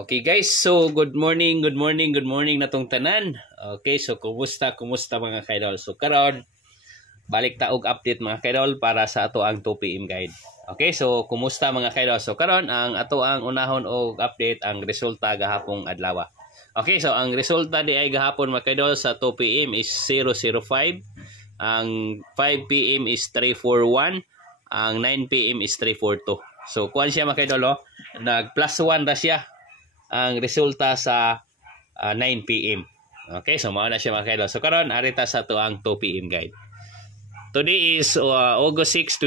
Okay guys, so good morning natong tanan. Okay, so kumusta mga kaidol? So karon balik ta og update mga kaidol para sa ato ang 2 PM guide. Okay, so kumusta mga kaidol? So karon ang ato ang unahon og update ang resulta gahapong adlaw. Okay, so ang resulta di ay gahapon mga kaidol sa 2 PM is 005, ang 5 PM is 341, ang 9 PM is 342. So kuan siya mga kaidol, nag plus 1 ra siya ang resulta sa 9 PM. Okay, so mao na siya mga kaidol. So karon arita sa to ang 2 PM guide. Today is August 6,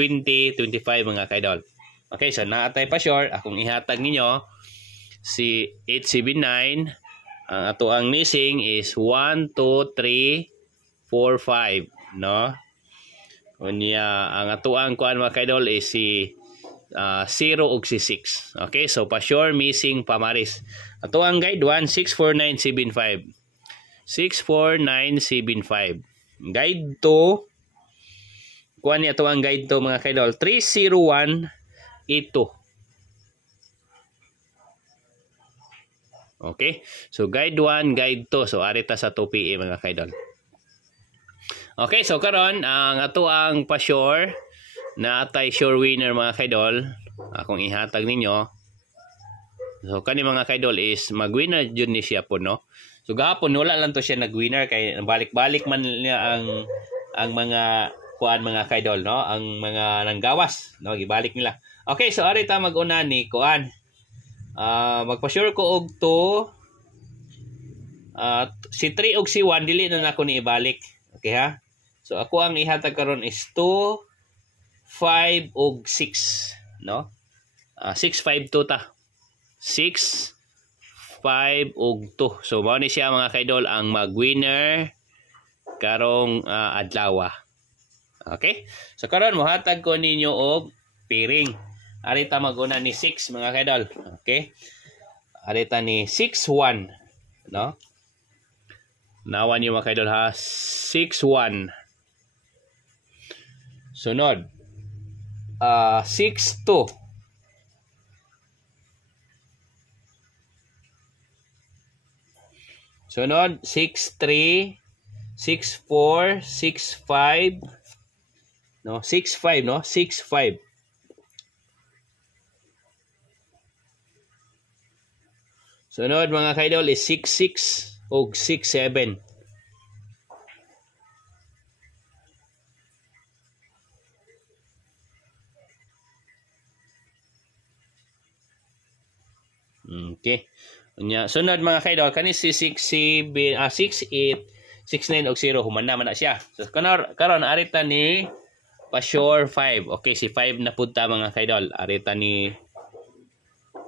2025 mga kaidol. Okay, so naatay pa sure akong ihatag ninyo si 879. Ang ato ang missing is 1 2 3 4 5, no? Unya ang ato ang kuan mga kaidol is si 0 ug si 6. Okay, so pa sure missing pamaris. Ato ang guide 1 64975. 64975. Guide 2 kuan ni ato ang guide 2 mga kaidol 30182. Okay, so guide 1, guide 2. So arita sa 2 PM mga kaidol. Okay, so karon ang ato ang pa sure na atay sure winner mga kaidol akong ihatag ninyo. So kani mga kaidol is mag-winner jud ni siya po, no? So gahapon wala lang to siya nag-winner kay balik-balik man niya ang mga kuan mga kaidol, no? Ang mga nanggawas, no? Gibalik nila. Okay, so ari ta mag-una ni kuan. Magpa-sure ko og to si 3 ug si 1 dili na nako ni ibalik. Okay ha? So ako ang ihatag karon is 2 5 ug 6, no? 6 5 2 ta. 6 5 ug 2. So mao ni siya mga kaidol ang mag-winner karong adlaw. Okay? So karon mohatag ko ninyo og piring. Arita maguna ni 6 mga kaidol. Okay? Arita ni 6-1, no? Nawan niyo mga kaidol ha. 6-1. Sunod 6-2. Sunod 6-3, 6-4, 6-5. No, 6-5, no? 6-5. Sunod mga kaidol is 6-6 o 6-7. Okay. Sunod mga kaidol kani si 6-7, 6-8, 6-9 og 0 human naman na siya. So karon arita ni pa sure 5. Okay, si 5 na punta mga kaidol. Arita ni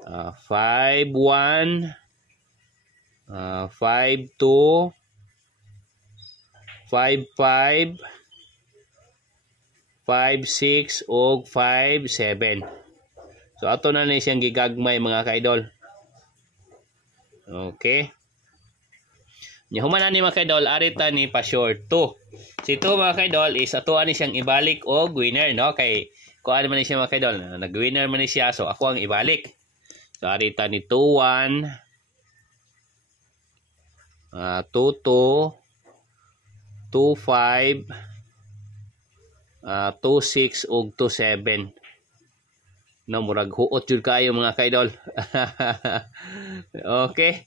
5-1, 5-2, 5-5, 5-6 og 5-7. So ato na ni siyang gigagmay mga kaidol. Okay. Human na ni mga kaidol, arita ni pa sure 2. Si 2 mga kaidol is ato ani siyang ibalik og winner, no? Kay kuan man ni siya mga kaidol, nag-winner man ni siya, so ako ang ibalik. So arita ni 2-1, 2-2, 2-5, 2-6 og 2-7. No, murag huot jud kayo mga kaidol. Okay.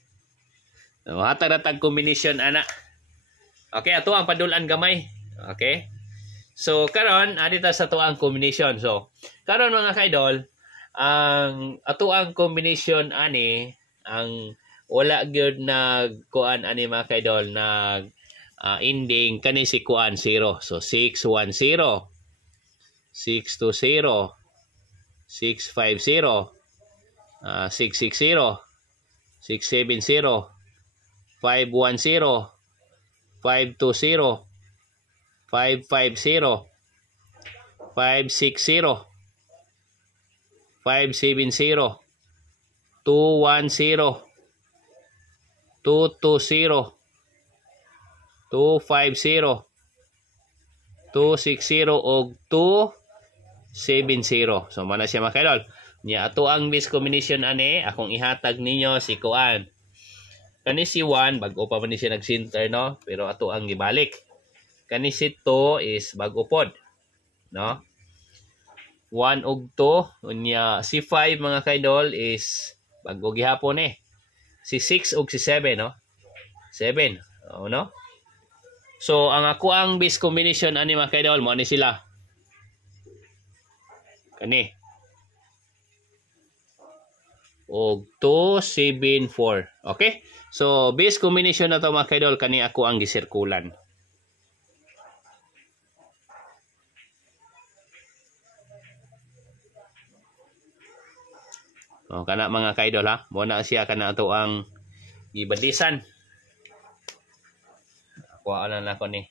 Hatag combination ana. Okay, ato ang padulan gamay. Okay. So karon adita sa ato ang combination. So karon mga kaidol, ang ato ang combination ani ang wala gyud nagkuan ani mga kaidol nag ending kani si kuan 0. So 6-1-0, 6-2-0, 6-5-0, 6-6-0, 6-7-0, 5-1-0, 5-2-0, 5-5-0, 5-6-0, 5-7-0, 2-1-0, 2-2-0, 2-5-0, 2-6-0 og 2-7-0. So mana siya mga kaidol. Nya ato ang base combination ani akong ihatag ninyo si kuan. Kani si 1 bag-o pa man ni siya nag-center no, pero ato ang gibalik. Kani si 2 is bag-o pod, no? 1 ug 2 unya si 5 mga kaidol is bag-o gihapon eh. Si 6 ug si 7 no. 7, no? So ang ako ang base combination ani mga kaidol mo ani sila. Kani og 2, 7, 4. Okay? So, base combination na to mga kaidol, kani ako ang gisirkulan. O, kana mga kaidol ha. Muna siya kana to ang gibadisan. Kuha na ko ni.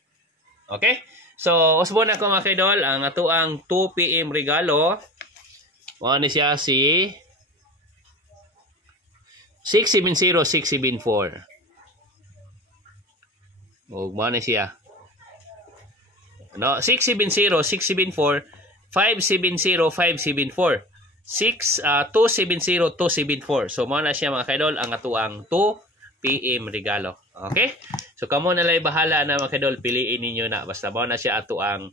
Okay? So, usbo na ko mga kaidol, ang ato ang 2 PM regalo. Muna ni siya si 670-674. O, mana siya? No, 670-674, 570-574. 270-274. So, mana siya mga kaidol, ang atuang 2 PM regalo. Okay? So, kamo na lang bahala na mga kaidol, piliin ninyo na. Basta mana siya atuang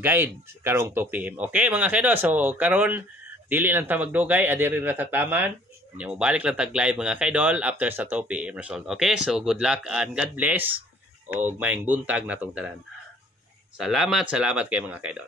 guide karong 2 PM. Okay, mga kaidol? So, karon dili lang ta magdugay, adiri ra tataman. Nya mo balik lang tag live mga kaidol after sa 2 PM result. Okay? So good luck and God bless og maayong buntag natong tanan. Salamat kay mga kaidol.